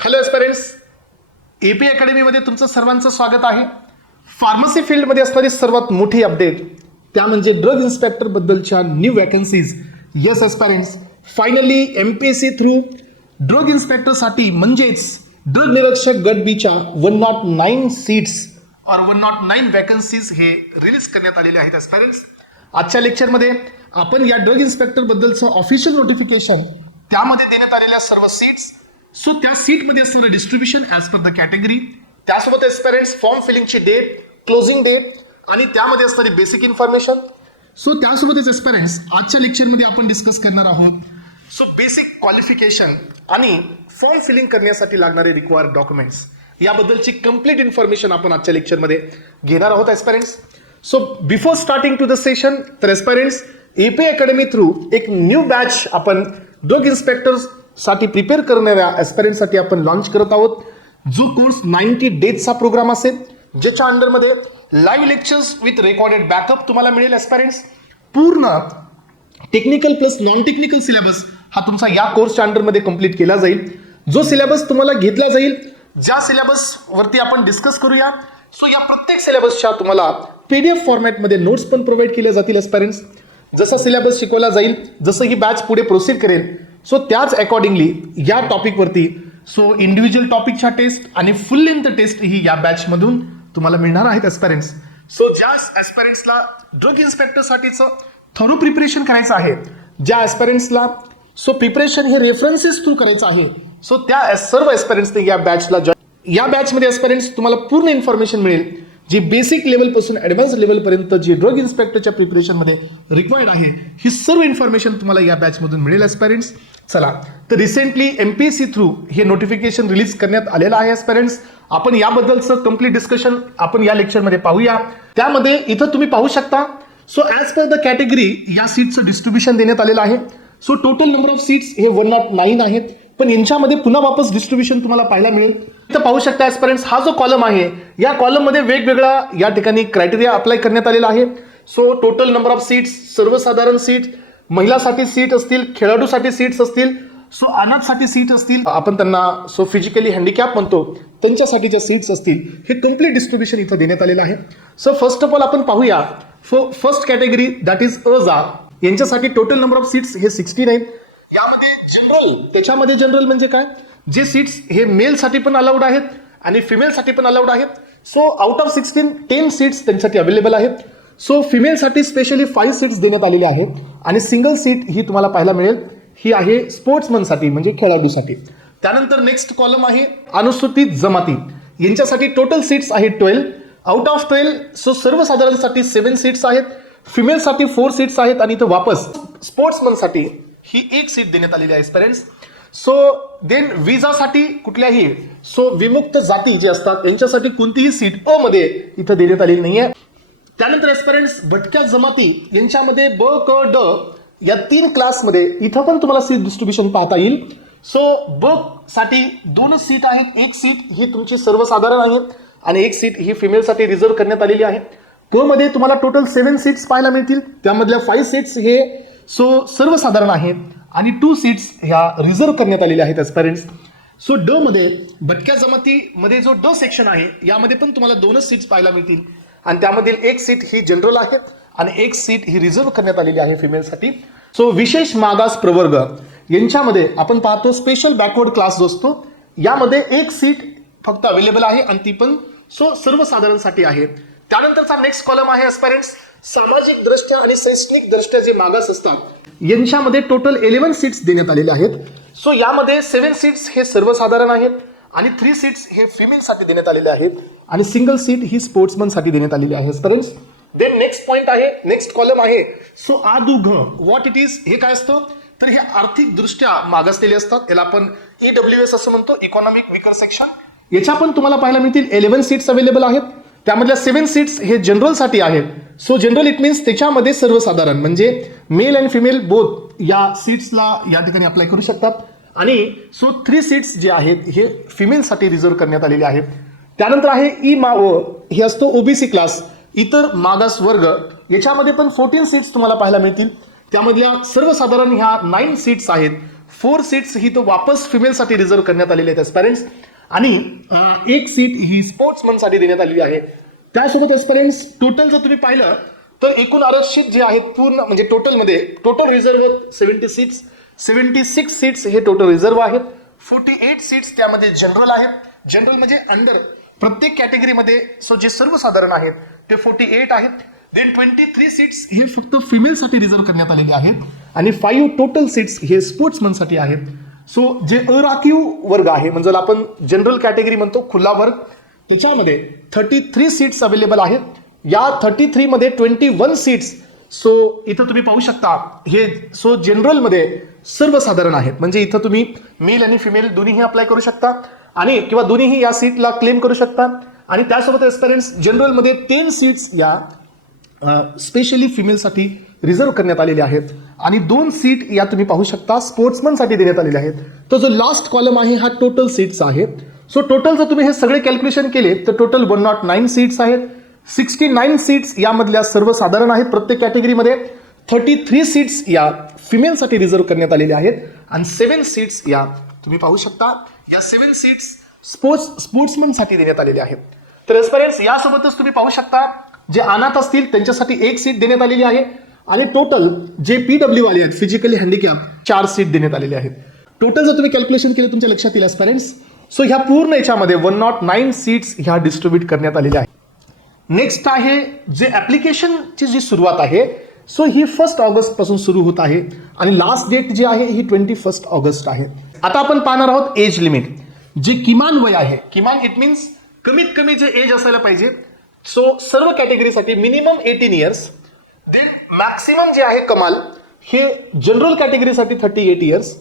Hello एस्पिरंट्स, AP अकॅडमीमध्ये तुमचं सर्वांचं स्वागत आहे. फार्मसी फील्डमध्ये असणारी सर्वात मोठी अपडेट त्या म्हणजे ड्रग इन्स्पेक्टर बद्दलच्या new vacancies. Yes aspirants, finally MPSC through drug इन्स्पेक्टरसाठी म्हणजेच ड्रग निरीक्षक गट बीच्या 109 सीट्स और 109 वॅकन्सीज हे रिलीज करण्यात आलेले आहेत. एस्पिरंट्स, आजच्या लेक्चरमध्ये आपण या ड्रग इन्स्पेक्टर बद्दलचं ऑफिशियल नोटिफिकेशन, त्यामध्ये देण्यात आलेल्या सर्व सीट्स, सो त्या सीटमध्ये असणारं distribution as per the category, त्यासोबत एस्पिरंट्स फॉर्म फिलिंगची डेट, क्लोजिंग डेट आणि त्यामध्ये असणारी बेसिक इन्फॉर्मेशन. सो त्यासोबतच एस्पिरंट्स आजच्या लेक्चरमध्ये आपण डिस्कस करणार आहोत सो बेसिक क्वालिफिकेशन आणि फॉर्म फिलिंग करण्यासाठी लागणारे रिक्वायर्ड डॉक्युमेंट्स याबद्दलची कंप्लीट इन्फॉर्मेशन आपण आजच्या लेक्चरमध्ये घेणार आहोत. Aspirants, so before starting to the session, तर एस्पिरंट्स एपी अकॅडमी थ्रू एक न्यू बॅच आपण ड्रग इन्स्पेक्टर्स साठी प्रिपेअर करणाऱ्या एस्पिरंटसाठी आपण लॉन्च करत आहोत. जो कोर्स 90 डेजचा प्रोग्राम असेल, ज्याच्या अंडरमध्ये live lectures with recorded backup तुम्हाला मिळेल. एस्पिरंट्स, पूर्ण technical plus non technical syllabus हा तुमचा या कोर्सच्या अंडरमध्ये कंप्लीट केला जाईल. जो सिलेबस तुम्हाला घेतला जाईल, ज्या सिलेबस वरती आपण डिस्कस करूया, सो या प्रत्येक सिलेबसच्या तुम्हाला पीडीएफ फॉर्मॅटमध्ये नोट्स पण प्रोव्हाइड केले जातील. एस्पिरंट्स, जसा सिलेबस शिकवला जाईल, जसं ही बॅच पुढे प्रोसीड करेल, सो त्याच अकॉर्डिंगली या टॉपिकवरती सो इंडिव्हिज्युअल टॉपिकच्या टेस्ट आणि फुल लेंथ टेस्ट ही या बॅचमधून तुम्हाला मिळणार आहेत. एस्पिरंट्स, सो ज्या एस्पिरंट्सला ड्रग इन्स्पेक्टरसाठीचं थरो प्रिपरेशन करायचं आहे, ज्या एस्पिरंट्सला सो प्रिपरेशन हे रेफरन्सेस थ्रू करायचं आहे, सो त्या सर्व एस्पिरंट्सने या बॅचला या बॅचमध्ये एस्पिरंट्स तुम्हाला पूर्ण इन्फॉर्मेशन मिळेल, जी बेसिक लेवलपासून ॲडव्हान्स लेवलपर्यंत जी ड्रग इन्स्पेक्टरच्या प्रिपरेशनमध्ये रिक्वायर्ड आहे, ही सर्व इन्फॉर्मेशन तुम्हाला या बॅचमधून मिळेल. एस्पिरंट्स, चला तर रिसेंटली एमपीएससी थ्रू हे नोटिफिकेशन रिलीज करण्यात आलेलं आहे. एस्पिरंट्स, आपण याबद्दलचं कंप्लीट डिस्कशन आपण या लेक्चरमध्ये पाहूया. त्यामध्ये इथं तुम्ही पाहू शकता, so as per the category या सीट्सचं डिस्ट्रीब्युशन देण्यात आलेलं आहे. So total number of seats हे 109 आहेत, पण यांच्यामध्ये पुन्हा वापस डिस्ट्रीब्युशन तुम्हाला पाहायला मिळेल. इथं पाहू शकता एस्पिरंट्स, हा जो कॉलम आहे, या कॉलममध्ये वेगवेगळा या ठिकाणी क्रायटेरिया अप्लाय करण्यात आलेला आहे. So total number of seats, सर्वसाधारण सीट, महिलासाठी सीट असतील, खेळाडूसाठी सीट्स असतील, सो अनाथसाठी सीट असतील, आपण त्यांना सो फिजिकली हँडिकॅप म्हणतो, त्यांच्यासाठीच्या सीट्स असतील, हे कम्प्लीट डिस्ट्रीब्युशन इथं देण्यात आलेलं आहे. सो फर्स्ट ऑफ ऑल आपण पाहूया फर्स्ट कॅटेगरी दॅट इज अजा, यांच्यासाठी टोटल नंबर ऑफ सीट्स हे 69. यामध्ये जनरल, त्याच्यामध्ये जनरल म्हणजे काय, जे सीट्स हे मेलसाठी पण अलाउड आहेत आणि फिमेलसाठी पण अलाउड आहेत. सो आउट ऑफ 16 10 सीट्स त्यांच्यासाठी अवेलेबल आहेत. सो फिमेलसाठी स्पेशली 5 सीट्स देण्यात आलेले आहेत आणि सिंगल सीट ही तुम्हाला पाहायला मिळेल, ही आहे स्पोर्ट्समनसाठी म्हणजे खेळाडूसाठी. त्यानंतर नेक्स्ट कॉलम आहे अनुसूचित जमाती, यांच्यासाठी टोटल सीट्स आहेत 12. आउट ऑफ 12 सो सर्वसाधारणसाठी 7 सीट्स आहेत, फिमेलसाठी 4 सीट्स आहेत आणि इथं वापस स्पोर्ट्समनसाठी ही 1 सीट देण्यात आलेली आहे. एस्पिरंट्स, सो देन विजासाठी कुठल्याही सो विमुक्त जाती जे असतात यांच्यासाठी कोणतीही सीट अ मध्ये इथं देण्यात आलेली नाहीये. त्यानंतर एस्पिरंट्स भटक्या जमाती यांच्यामध्ये ब क ड या 3 क्लासमध्ये इथं पण तुम्हाला सीट डिस्ट्रीब्युशन पाहता येईल. सो ब साठी 2 सीट आहेत, 1 सीट ही तुमची सर्वसाधारण आहे आणि 1 सीट ही फिमेलसाठी रिझर्व्ह करण्यात आलेली आहे. क मध्ये तुम्हाला टोटल 7 सीट्स पाहायला मिळतील, त्यामधल्या 5 सीट्स हे सो सर्वसाधारण आहेत आणि 2 सीट्स ह्या रिझर्व्ह करण्यात आलेल्या आहेत. एस्पिरंट्स, सो ड मध्ये भटक्या जमातीमध्ये जो ड सेक्शन आहे, यामध्ये पण तुम्हाला 2च सीट्स पाहायला मिळतील आणि त्यामधील 1 सीट ही जनरल आहे आणि 1 सीट ही रिझर्व्ह करण्यात आलेली आहे फिमेलसाठी. सो विशेष मागास प्रवर्ग यांच्यामध्ये आपण पाहतो स्पेशल बॅकवर्ड क्लास जो असतो, यामध्ये 1 सीट फक्त अवेलेबल आहे आणि ती पण सो सर्वसाधारणसाठी आहे. त्यानंतरचा नेक्स्ट कॉलम आहे एस्पिरंट्स सामाजिक दृष्ट्या आणि शैक्षणिक दृष्ट्या जे मागास असतात, यांच्यामध्ये टोटल 11 सीट्स देण्यात आलेल्या आहेत. सो यामध्ये 7 सीट्स हे सर्वसाधारण आहेत आणि 3 सीट्स हे फिमेलसाठी देण्यात आलेले आहेत आणि सिंगल सीट ही स्पोर्ट्समनसाठी देण्यात आलेली आहे. एस्पिरंट्स, देन नेक्स्ट पॉइंट आहे, नेक्स्ट कॉलम आहे सो आदुघ, व्हॉट इट इज, हे काय असतं, तर हे आर्थिक दृष्ट्या मागासलेले असतात, याला आपण EWS असं म्हणतो, इकॉनॉमिक विकर सेक्शन. याच्या पण तुम्हाला पाहायला मिळतील 11 सीट्स अवेलेबल आहेत, त्यामधल्या 7 सीट्स हे जनरलसाठी आहेत. सो जनरल इट मीन्स त्याच्यामध्ये सर्वसाधारण म्हणजे मेल अँड फिमेल बोथ या सीट्सला या ठिकाणी अप्लाय करू शकतात आणि सो 3 सीट्स जे आहेत हे फिमेलसाठी रिझर्व्ह करण्यात आलेले आहेत. त्यानंतर आहे ई माओ, हे असतो ओबीसी क्लास, इतर मागास वर्ग, याच्यामध्ये पण 14 सीट्स तुम्हाला पाहायला मिळतील, त्यामधल्या सर्वसाधारण ह्या 9 सीट्स आहेत 4 सीट्स ही तो वापस फिमेलसाठी रिझर्व करण्यात आलेली आहेत एस्पायरंट्स आणि 1 सीट ही स्पोर्ट्समनसाठी देण्यात आलेली आहे. त्यासोबत एस्पायरंट्स टोटल जर तुम्ही पाहिलं तर एकूण आरक्षित जे आहेत पूर्ण म्हणजे टोटल रिझर्व 76 सीट्स हे टोटल रिझर्व आहेत. 48 सीट्स त्यामध्ये जनरल आहेत. जनरल म्हणजे अंडर प्रत्येक कॅटेगरीमध्ये जे सर्वसाधारण आहेत ते 48 आहेत. देन 23 सीट्स हे फक्त फिमेलसाठी रिझर्व करण्यात आलेले आहेत आणि 5 टोटल सीट्स हे स्पोर्ट्समनसाठी आहेत. सो जे अराखीव वर्ग आहे म्हणजे आपण जनरल कॅटेगरी म्हणतो खुला वर्ग त्याच्यामध्ये 33 सीट्स अवेलेबल आहेत. या 33 मध्ये 21 सीट्स इथं तुम्ही पाहू शकता हे जनरलमध्ये सर्वसाधारण आहेत म्हणजे इथं तुम्ही मेल आणि फिमेल दोन्हीही अप्लाय करू शकता आणि किंवा दोन्हीही या सीटला क्लेम करू शकता. आणि त्यासोबत एस्पायरंट्स जनरलमध्ये 10 सीट्स या स्पेशली फिमेलसाठी रिझर्व करण्यात आलेले आहेत आणि 2 सीट या तुम्ही पाहू शकता स्पोर्ट्समनसाठी देण्यात आलेले आहेत. तर जो लास्ट कॉलम आहे हा टोटल सीट्स आहे. टोटल जर तुम्ही हे सगळे कॅल्क्युलेशन केले तर टोटल 109 सीट्स आहेत. 69 सीट्स यामधल्या सर्वसाधारण आहेत प्रत्येक कॅटेगरीमध्ये. 33 सीट्स या फिमेलसाठी रिझर्व करण्यात आलेल्या आहेत आणि 7 सीट्स या तुम्ही पाहू शकता या 7 सीट्स स्पोर्ट्समनसाठी देण्यात आलेल्या आहेत. तर एस्पायरंट्स यासोबतच तुम्ही पाहू शकता जे अनाथ असतील त्यांच्यासाठी 1 सीट देण्यात आलेली आहे आणि टोटल जे PW वाले आहेत फिजिकली हँडिकॅप 4 सीट देण्यात आलेले आहेत. टोटल जर तुम्ही कॅल्क्युलेशन केलं तुमच्या लक्षात येईल एस्पायरंट्स ह्या पूर्ण याच्यामध्ये 109 सीट्स ह्या डिस्ट्रीब्यूट करण्यात आलेल्या आहेत. नेक्स्ट आहे जे ऍप्लिकेशनची जी सुरुवात आहे ही 1 ऑगस्ट पासून सुरू होत आहे आणि लास्ट डेट जी आहे ही 21 ऑगस्ट आहे. आता आपण पाहणार आहोत एज लिमिट जे किमान वय आहे. किमान इट मीन्स कमीत कमी जे एज असायला पाहिजे सर्व कॅटेगरीसाठी मिनिमम 18 इयर्स. देन मॅक्सिमम जे आहे कमाल हे जनरल कॅटेगरीसाठी 38 इयर्स.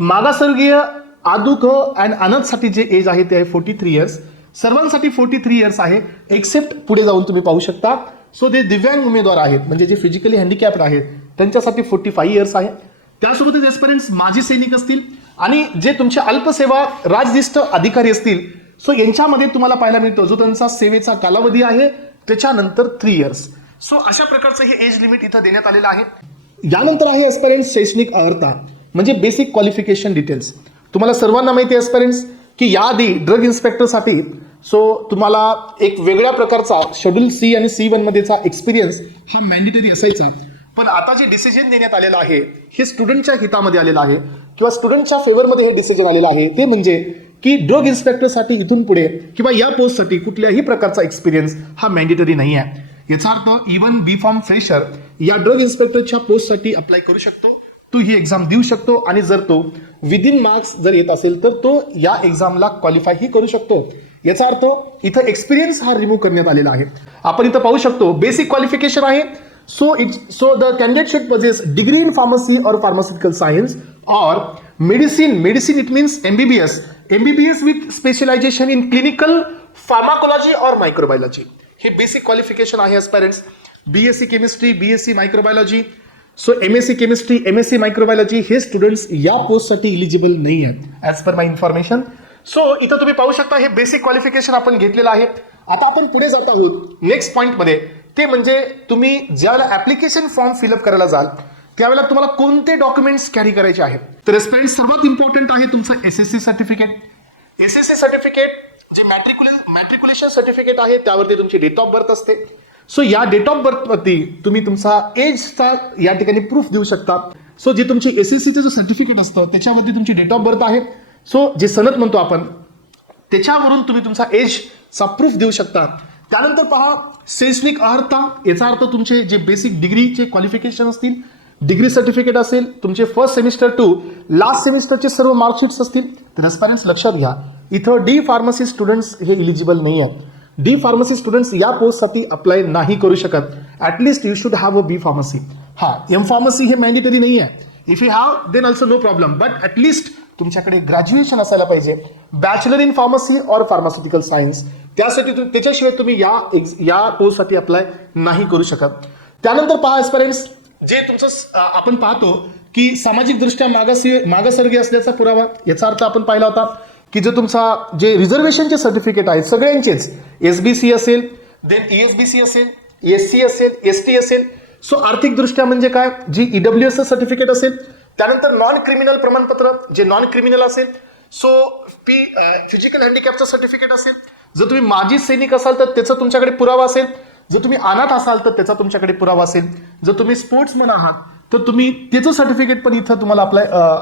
मागासवर्गीय आदुक अँड अनाथसाठी जे एज आहे ते आहे 43 इयर्स. सर्वांसाठी 43 इयर्स आहे एक्सेप्ट पुढे जाऊन तुम्ही पाहू शकता जे दिव्यांग उमेदवार आहेत म्हणजे जे फिजिकली हँडिकॅप्ड आहेत त्यांच्यासाठी 45 इयर्स आहे. त्यासोबतच एस्पिरंट्स माजी सैनिक असतील आणि जे तुमचे अल्पसेवा राजनिष्ठ अधिकारी असतील यांच्यामध्ये तुम्हाला पाहायला मिळतो जो त्यांचा सेवेचा कालावधी आहे त्याच्यानंतर 3 इयर्स. अशा प्रकारचं हे एज लिमिट इथं देण्यात आलेलं आहे. यानंतर आहे एस्पिरंट्स शैक्षणिक अर्हता म्हणजे बेसिक क्वालिफिकेशन डिटेल्स. तुम्हाला सर्वांना माहिती आहे एस्पिरंट्स की याआधी ड्रग इन्स्पेक्टरसाठी तुम्हाला एक वेगळ्या प्रकारचा शेड्यूल C आणि C1 मध्येचा एक्सपिरियन्स हा मॅन्डेटरी असायचा. पण आता जे डिसिजन देण्यात आलेलं आहे हे स्टुडंटच्या हितामध्ये आलेलं आहे किंवा स्टुडंटच्या फेवरमध्ये हे डिसिजन आलेलं आहे ते म्हणजे की ड्रग इन्स्पेक्टरसाठी इथून पुढे किंवा या पोस्टसाठी कुठल्याही प्रकारचा एक्सपिरियन्स हा मॅन्डेटरी नाही आहे. याचा अर्थ इव्हन बी फॉर्म फ्रेशर या ड्रग इन्स्पेक्टरच्या पोस्टसाठी अप्लाय करू शकतो. तो ही एक्झाम देऊ शकतो आणि जर तो विदिन मार्क्स जर येत असेल तर तो या एक्झामला क्वालिफाय ही करू शकतो. याचा अर्थ इथं एक्सपिरियन्स हा रिमूव्ह करण्यात आलेला आहे. आपण इथं पाहू शकतो बेसिक क्वालिफिकेशन आहे. The candidate should possess degree in pharmacy or pharmaceutical science or medicine it means MBBS with specialization in clinical pharmacology or microbiology. हे बेसिक क्वालिफिकेशन आहे एस्पायरंट्स. BSc chemistry BSc microbiology MSc chemistry MSc microbiology हे students या पोस्टसाठी eligible नाही आहेत as per माय information. इथं तुम्ही पाहू शकता हे बेसिक क्वालिफिकेशन आपण घेतलेलं आहे. आता आपण पुढे जात आहोत नेक्स्ट पॉईंटमध्ये ते म्हणजे तुम्ही ज्यावेळेला ऍप्लिकेशन फॉर्म फिलअप करायला जाल त्यावेळेला तुम्हाला कोणते डॉक्युमेंट्स कॅरी करायचे आहेत. तर एस्पिरंट्स सर्वात इम्पॉर्टंट आहे तुमचं SSC सर्टिफिकेट. SSC सर्टिफिकेट जे मॅट्रिक्युलेशन सर्टिफिकेट आहे त्यावरती तुमची डेट ऑफ बर्थ असते. या डेट ऑफ बर्थवरती तुम्ही तुमचा एजचा या ठिकाणी प्रूफ देऊ शकता. जे तुमचे SSCचं जो सर्टिफिकेट असतं त्याच्यावरती तुमची डेट ऑफ बर्थ आहे जे सनद म्हणतो आपण त्याच्यावरून तुम्ही तुमचा एजचा प्रूफ देऊ शकता. त्यानंतर पहा शैक्षणिक अर्हता. याचा अर्थ तुमचे जे बेसिक डिग्रीचे क्वालिफिकेशन असतील डिग्री सर्टिफिकेट असेल तुमचे फर्स्ट सेमिस्टर टू लास्ट सेमिस्टरचे सर्व मार्कशीट्स असतील. तर एस्पायरंट्स लक्षात घ्या इथं D फार्मसी स्टुडंट्स हे इलिजिबल नाही आहेत. D फार्मसी स्टुडंट्स या पोस्टसाठी अप्लाय नाही करू शकत. At least you should have a B pharmacy. M pharmacy हे मॅन्डेटरी नाही आहे. If you have then also no problem but at least तुमच्याकडे ग्रॅज्युएशन असायला पाहिजे बॅचलर इन फार्मसी और फार्मास्युटिकल सायन्स. त्यासाठी त्याच्याशिवाय तुम्ही या पोस्टसाठी अप्लाय नाही करू शकत. त्यानंतर पहा एस्पिरंट्स जे तुमचं आपण पाहतो की सामाजिक दृष्ट्या मागासवर्गीय असल्याचा पुरावा. याचा अर्थ आपण पाहिला होता की जो तुमचा जे रिझर्वेशनचे सर्टिफिकेट आहेत सगळ्यांचेच SBC असेल देन ESBC असेल SC असेल ST असेल. आर्थिक दृष्ट्या म्हणजे काय जी EWS सर्टिफिकेट असेल त्यानंतर नॉन क्रिमिनल प्रमाणपत्र, जे नॉन क्रिमिनल असेल, सो फिजिकल हँडिकॅपचं सर्टिफिकेट असेल, जर तुम्ही माजी सैनिक असाल तर त्याचा तुमच्याकडे पुरावा असेल, जर तुम्ही अनाथ असाल तर त्याचा तुमच्याकडे पुरावा असेल, जर तुम्ही स्पोर्ट्समन आहात तर तुम्ही त्याचं सर्टिफिकेट पण इथं तुम्हाला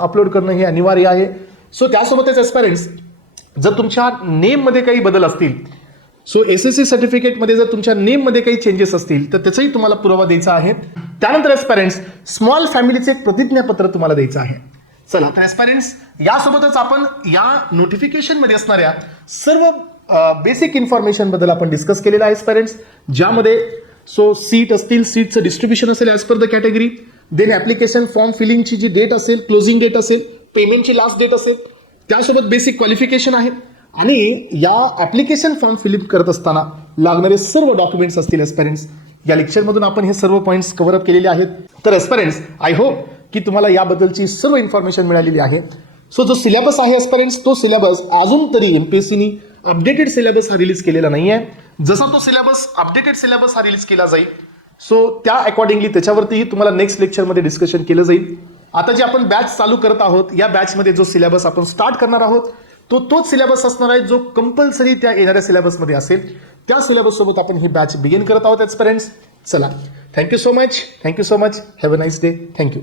अपलोड करणं हे अनिवार्य आहे. सो त्यासोबतच एस्पायरंट्स, जर तुमच्या नेममध्ये काही बदल असतील, सो SSC सर्टिफिकेटमध्ये जर तुमच्या नेममध्ये काही चेंजेस असतील तर त्याचाही तुम्हाला पुरावा द्यायचा आहे. त्यानंतर एस्पायरंट्स, स्मॉल फॅमिलीचे एक प्रतिज्ञापत्र तुम्हाला द्यायचं आहे. चला तर एस्पायरंट्स, यासोबतच आपण या नोटिफिकेशनमध्ये असणाऱ्या सर्व बेसिक इन्फॉर्मेशन बद्दल आपण डिस्कस केलेलं आहे एस्पायरंट्स, ज्यामध्ये सो सीट असतील, सीटचं डिस्ट्रीब्युशन असेल as per the category, then application form फिलिंगची जी डेट असेल, क्लोजिंग डेट असेल, पेमेंटची लास्ट डेट असेल, त्यासोबत बेसिक क्वालिफिकेशन आहे आणि या ॲप्लिकेशन फॉर्म फिलिप करत असताना लागणारे सर्व डॉक्युमेंट्स असतील एस्पायरंट्स. या लेक्चरमधून आपण हे सर्व पॉईंट्स कव्हर अप केलेले आहेत. तर एस्पायरंट्स, आय होप की तुम्हाला याबद्दलची सर्व इन्फॉर्मेशन मिळालेली आहे. सो जो सिलेबस आहे एस्पायरंट्स, तो सिलेबस अजून तरी MPSCनी अपडेटेड सिलेबस हा रिलीज केलेला नाही आहे. जसा तो सिलेबस अपडेटेड सिलेबस हा रिलीज केला जाईल, सो त्या अकॉर्डिंगली त्याच्यावरतीही तुम्हाला नेक्स्ट लेक्चरमध्ये डिस्कशन केलं जाईल. आता जे आपण बॅच चालू करत आहोत, या बॅचमध्ये जो सिलेबस आपण स्टार्ट करणार आहोत तोच सिलेबस असणार आहे जो कंपल्सरी त्या येणाऱ्या सिलेबसमध्ये असेल. त्या सिलेबस सोबत आपण ही बॅच बिगिन करत आहोत एस्पायरंट्स. चला, thank you so much. Have a nice day. Thank you.